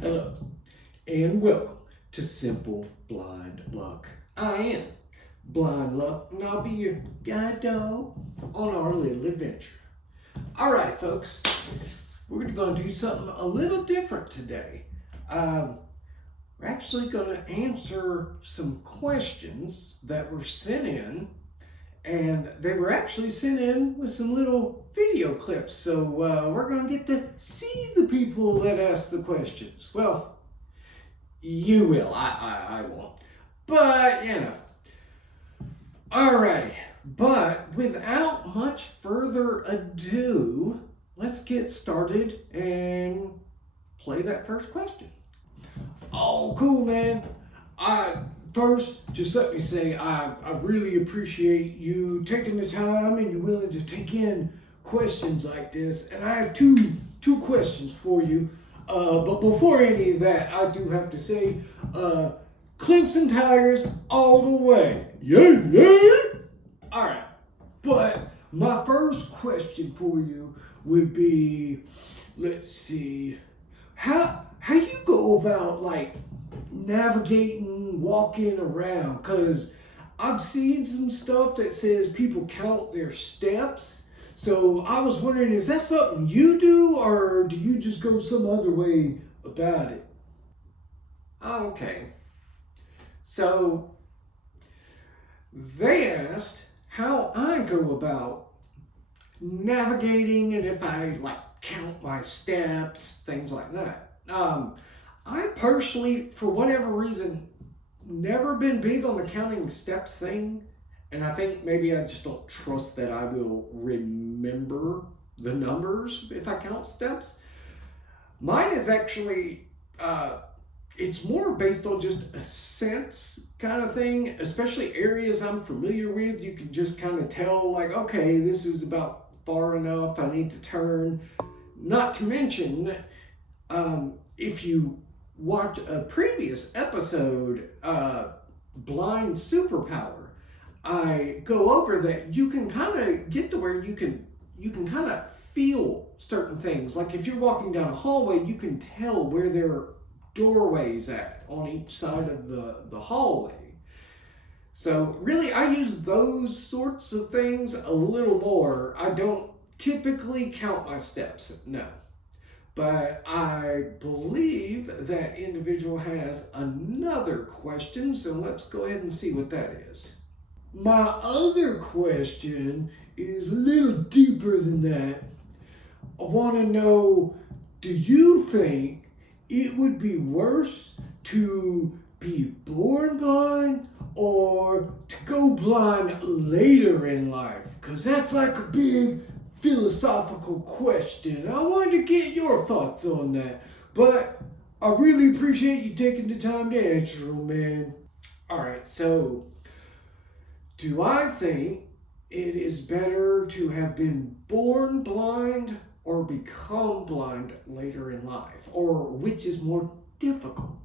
Hello, and welcome to Simple Blind Luck. I am Blind Luck, and I'll be your guide dog on our little adventure. Alright, folks, we're going to do something a little different today. We're actually going to answer some questions that were sent in, and they were actually sent in with some little video clips. So we're going to get to see the people that asked the questions. Well, you will. I won't. But, you know. Alrighty. But without much further ado, let's get started and play that first question. Oh, cool, man. First, just let me say I really appreciate you taking the time and you're willing to take in questions like this. And I have two questions for you. But before any of that, I do have to say, Clemson Tigers all the way. Yeah, yeah. All right. But my first question for you would be, let's see, how you go about like navigating, walking around? Because I've seen some stuff that says people count their steps. So I was wondering, is that something you do, or do you just go some other way about it? Okay. So they asked how I go about navigating and if I like count my steps, things like that. I personally, for whatever reason, never been big on the counting steps thing. And I think maybe I just don't trust that I will remember the numbers if I count steps. Mine is actually, it's more based on just a sense kind of thing, especially areas I'm familiar with. You can just kind of tell, like, okay, this is about far enough, I need to turn. Not to mention, if you watch a previous episode, Blind Superpower, I go over that you can kind of get to where you can kind of feel certain things. Like if you're walking down a hallway, you can tell where there are doorways at on each side of the hallway. So really, I use those sorts of things a little more. I don't typically count my steps, no. But I believe that individual has another question, so let's go ahead and see what that is. My other question is a little deeper than that. I want to know, do you think it would be worse to be born blind or to go blind later in life? Because that's like a big philosophical question. I wanted to get your thoughts on that. But I really appreciate you taking the time to answer them, man. Alright, so do I think it is better to have been born blind or become blind later in life? Or which is more difficult?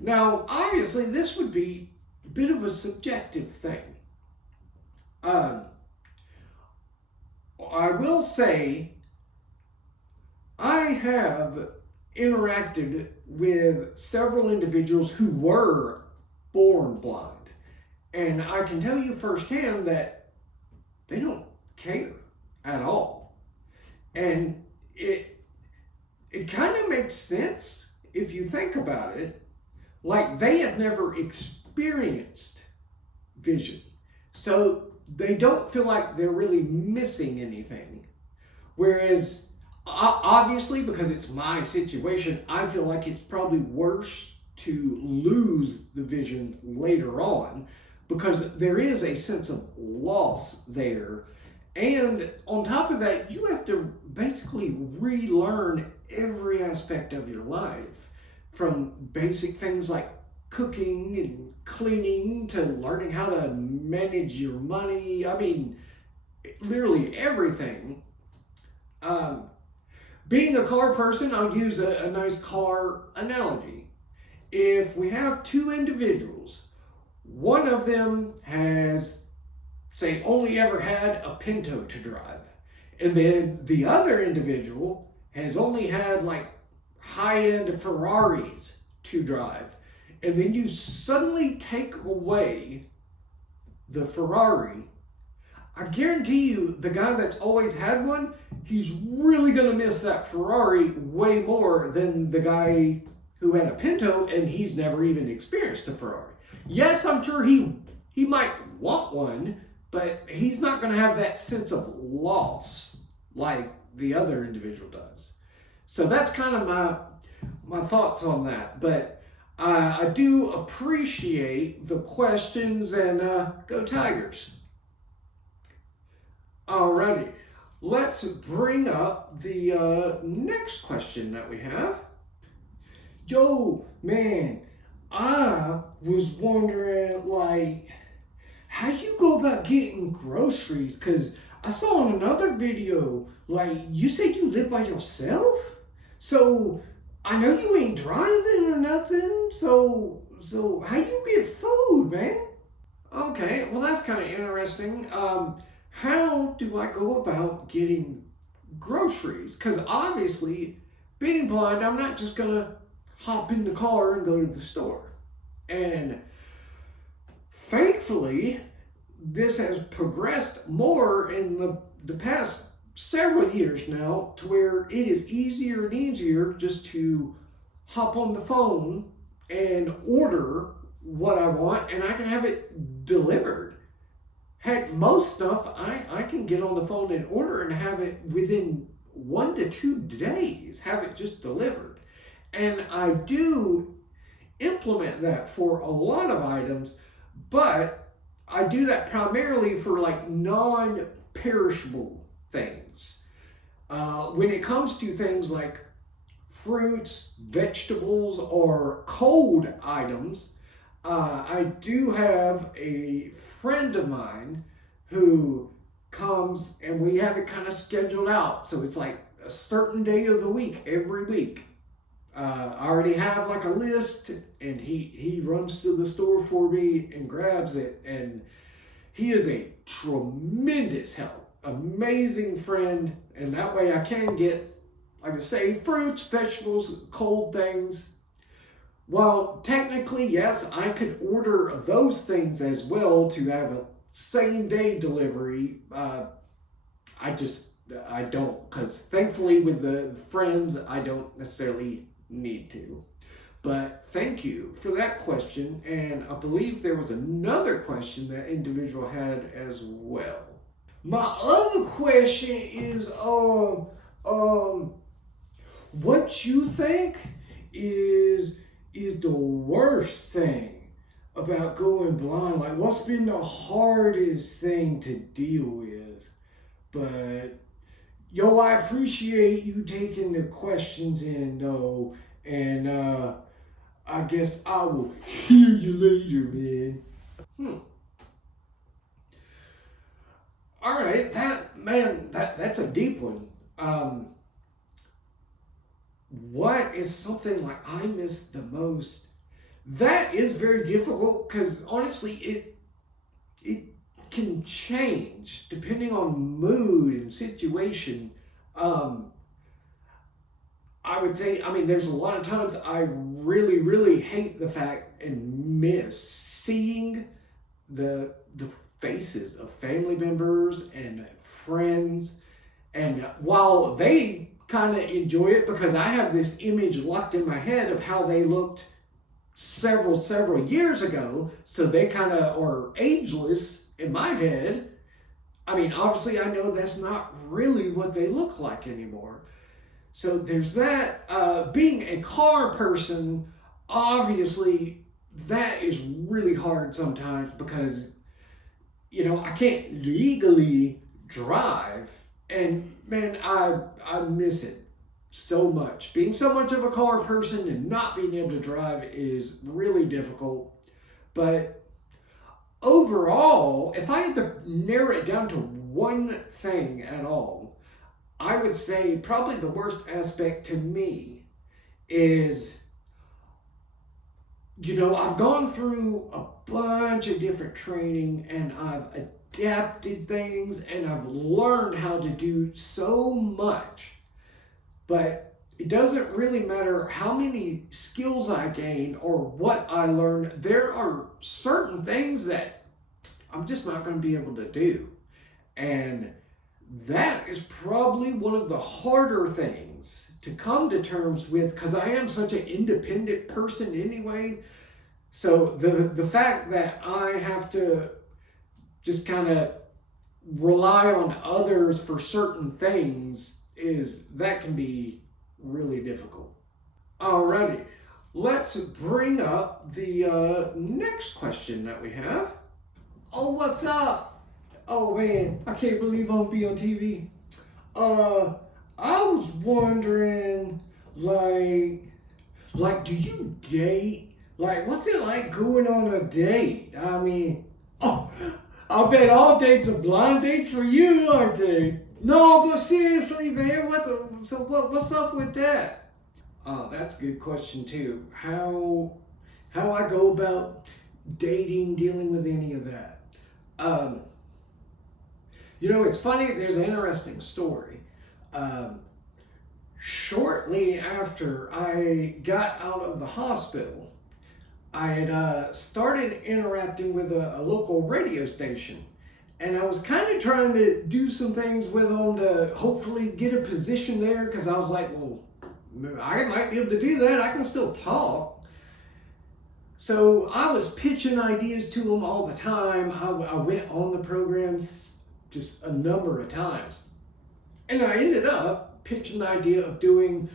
Now, obviously, this would be a bit of a subjective thing. I will say I have interacted with several individuals who were born blind. And I can tell you firsthand that they don't care at all. And it kind of makes sense if you think about it. Like they have never experienced vision. So they don't feel like they're really missing anything. Whereas, obviously, because it's my situation, I feel like it's probably worse to lose the vision later on because there is a sense of loss there. And on top of that, you have to basically relearn every aspect of your life, from basic things like cooking and cleaning to learning how to manage your money. I mean, literally everything. Being a car person, I'll use a nice car analogy. If we have two individuals, one of them has, say, only ever had a Pinto to drive, and then the other individual has only had like high-end Ferraris to drive, and then you suddenly take away the Ferrari, I guarantee you the guy that's always had one, he's really going to miss that Ferrari way more than the guy who had a Pinto and he's never even experienced a Ferrari. Yes, I'm sure he might want one, but he's not going to have that sense of loss like the other individual does. So that's kind of my thoughts on that. But I do appreciate the questions, and go Tigers. Alrighty, let's bring up the next question that we have. Yo, man, I was wondering, like, how you go about getting groceries? Because I saw in another video, like, you said you live by yourself? So, I know you ain't driving or nothing, so how you get food, man? Okay, well, that's kind of interesting. How do I go about getting groceries? Because obviously, being blind, I'm not just going to hop in the car and go to the store. And thankfully, this has progressed more in the past several years now to where it is easier and easier just to hop on the phone and order what I want, and I can have it delivered. Heck, most stuff I can get on the phone and order and have it within 1 to 2 days, have it just delivered. And I do implement that for a lot of items, but I do that primarily for like non-perishable things. When it comes to things like fruits, vegetables, or cold items, I do have a friend of mine who comes and we have it kind of scheduled out. So it's like a certain day of the week, every week. I already have like a list, and he runs to the store for me and grabs it. And he is a tremendous help, amazing friend. And that way I can get, like I say, fruits, vegetables, cold things. Well, technically, yes, I could order those things as well to have a same day delivery. I don't, because thankfully with the friends, I don't necessarily need to. But thank you for that question, and I believe there was another question that individual had as well. My other question is, what you think is the worst thing about going blind? Like, what's been the hardest thing to deal with? But yo, I appreciate you taking the questions in though, and I guess I will hear you later, man. All right, that's a deep one. What is something like I miss the most? That is very difficult because honestly, it can change depending on mood and situation. I would say, I mean, there's a lot of times I really, really hate the fact and miss seeing the faces of family members and friends. And while they kind of enjoy it because I have this image locked in my head of how they looked several years ago, so they kind of are ageless in my head. I mean, obviously, I know that's not really what they look like anymore. So there's that. Being a car person, obviously, that is really hard sometimes because, you know, I can't legally drive. And man, I miss it so much. Being so much of a car person and not being able to drive is really difficult. But overall, if I had to narrow it down to one thing at all, I would say probably the worst aspect to me is, you know, I've gone through a bunch of different training and I've adapted things and I've learned how to do so much. But it doesn't really matter how many skills I gain or what I learn. There are certain things that I'm just not going to be able to do. And that is probably one of the harder things to come to terms with because I am such an independent person anyway. So the fact that I have to just kind of rely on others for certain things is that can be really difficult. Alrighty, let's bring up the next question that we have. Oh, what's up? Oh man, I can't believe I'm be on TV. I was wondering, do you date? Like, what's it like going on a date? I mean, oh, I bet all dates are blind dates for you, aren't they? No, but seriously, man, what's up with that? That's a good question too. How I go about dating, dealing with any of that. Um, it's funny. There's an interesting story. Um, Shortly after I got out of the hospital, I had started interacting with a local radio station. And I was kind of trying to do some things with them to hopefully get a position there because I was like, well, I might be able to do that. I can still talk. So I was pitching ideas to them all the time. I went on the programs just a number of times. And I ended up pitching the idea of doing,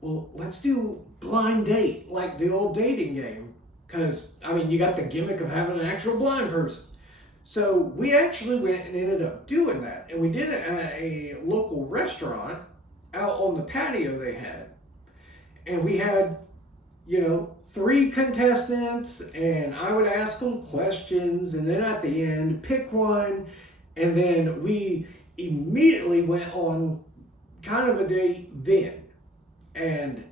well, let's do blind date, like the old dating game. Because, you got the gimmick of having an actual blind person. So we actually went and ended up doing that. And we did it at a local restaurant out on the patio they had. And we had, 3 contestants, and I would ask them questions, and then at the end, pick one. And then we immediately went on kind of a date then. And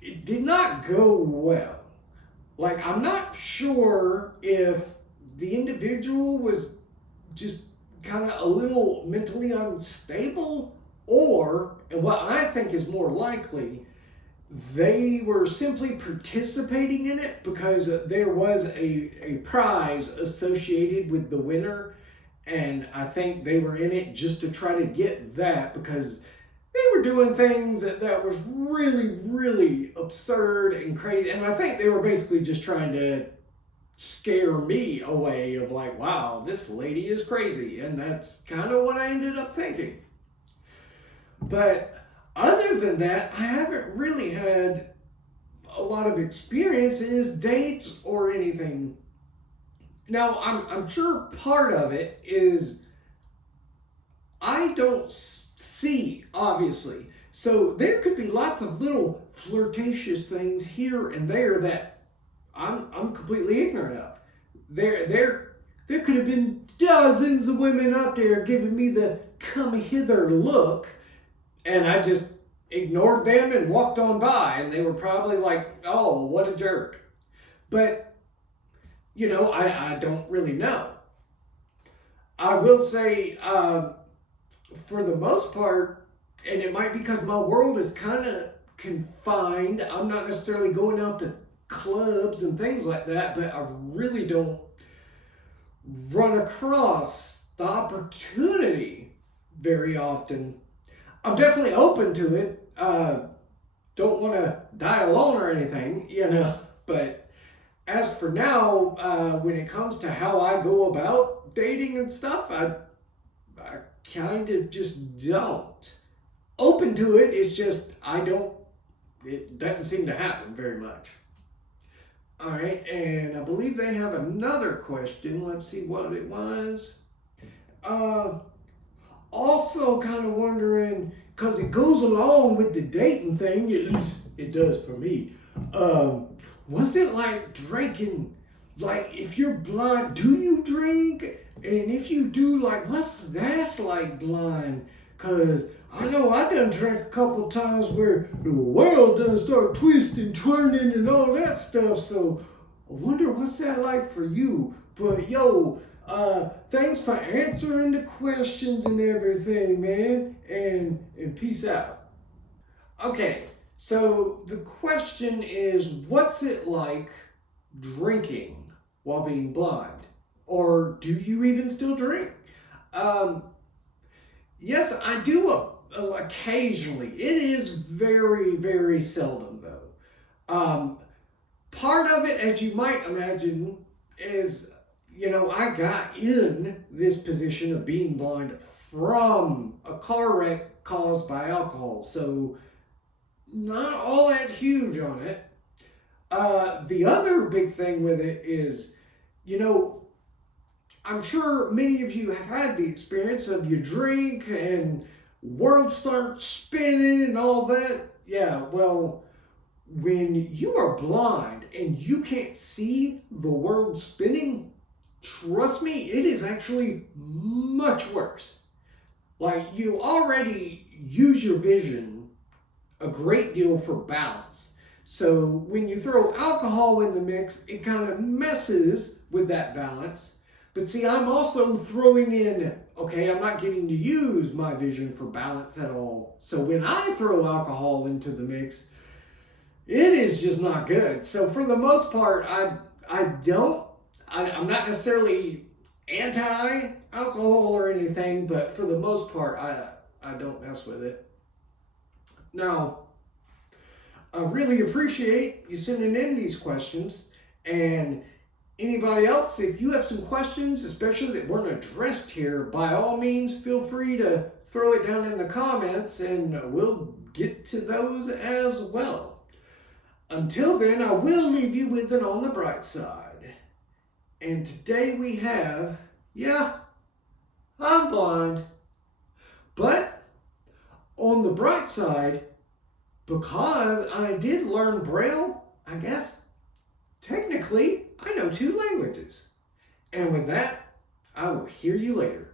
it did not go well. I'm not sure if the individual was just kind of a little mentally unstable, or, and what I think is more likely, they were simply participating in it because there was a prize associated with the winner, and I think they were in it just to try to get that because they were doing things that was really, really absurd and crazy, and I think they were basically just trying to scare me away of wow, this lady is crazy, and that's kind of what I ended up thinking. But other than that, I haven't really had a lot of experiences, dates, or anything. Now, I'm sure part of it is I don't see, obviously. So there could be lots of little flirtatious things here and there that I'm completely ignorant of. There could have been dozens of women out there giving me the come hither look, and I just ignored them and walked on by, and they were probably like, oh, what a jerk. But, I don't really know. I will say, for the most part, and it might be because my world is kind of confined, I'm not necessarily going out to clubs and things like that, but I really don't run across the opportunity very often. I'm definitely open to it. Don't want to die alone or anything, but as for now, when it comes to how I go about dating and stuff, I kind of just don't. Open to it, it's just it doesn't seem to happen very much. All right, and I believe they have another question. Let's see what it was. Also kind of wondering, because it goes along with the dating thing, at least it does for me. What's it like drinking? If you're blind, do you drink? And if you do, what's that's like blind? Because I know I done drank a couple times where the world done start twisting, twirling, and all that stuff. So I wonder what's that like for you. But thanks for answering the questions and everything, man. And peace out. Okay, so the question is, what's it like drinking while being blind? Or do you even still drink? Um, yes, I do occasionally. It is very, very seldom, though. Part of it, as you might imagine, is, I got in this position of being blind from a car wreck caused by alcohol. So, not all that huge on it. The other big thing with it is, you know, I'm sure many of you have had the experience of you drink and world starts spinning and all that. Yeah, well, when you are blind and you can't see the world spinning, trust me, it is actually much worse. Like, you already use your vision a great deal for balance. So when you throw alcohol in the mix, it kind of messes with that balance. But see, I'm also throwing in, okay, I'm not getting to use my vision for balance at all. So when I throw alcohol into the mix, it is just not good. So for the most part, I'm not necessarily anti-alcohol or anything, but for the most part, I don't mess with it. Now, I really appreciate you sending in these questions. And anybody else, if you have some questions, especially that weren't addressed here, by all means, feel free to throw it down in the comments and we'll get to those as well. Until then, I will leave you with an on the bright side. And today we have, yeah, I'm blind. But on the bright side, because I did learn Braille, I guess technically I know two languages. And with that, I will hear you later.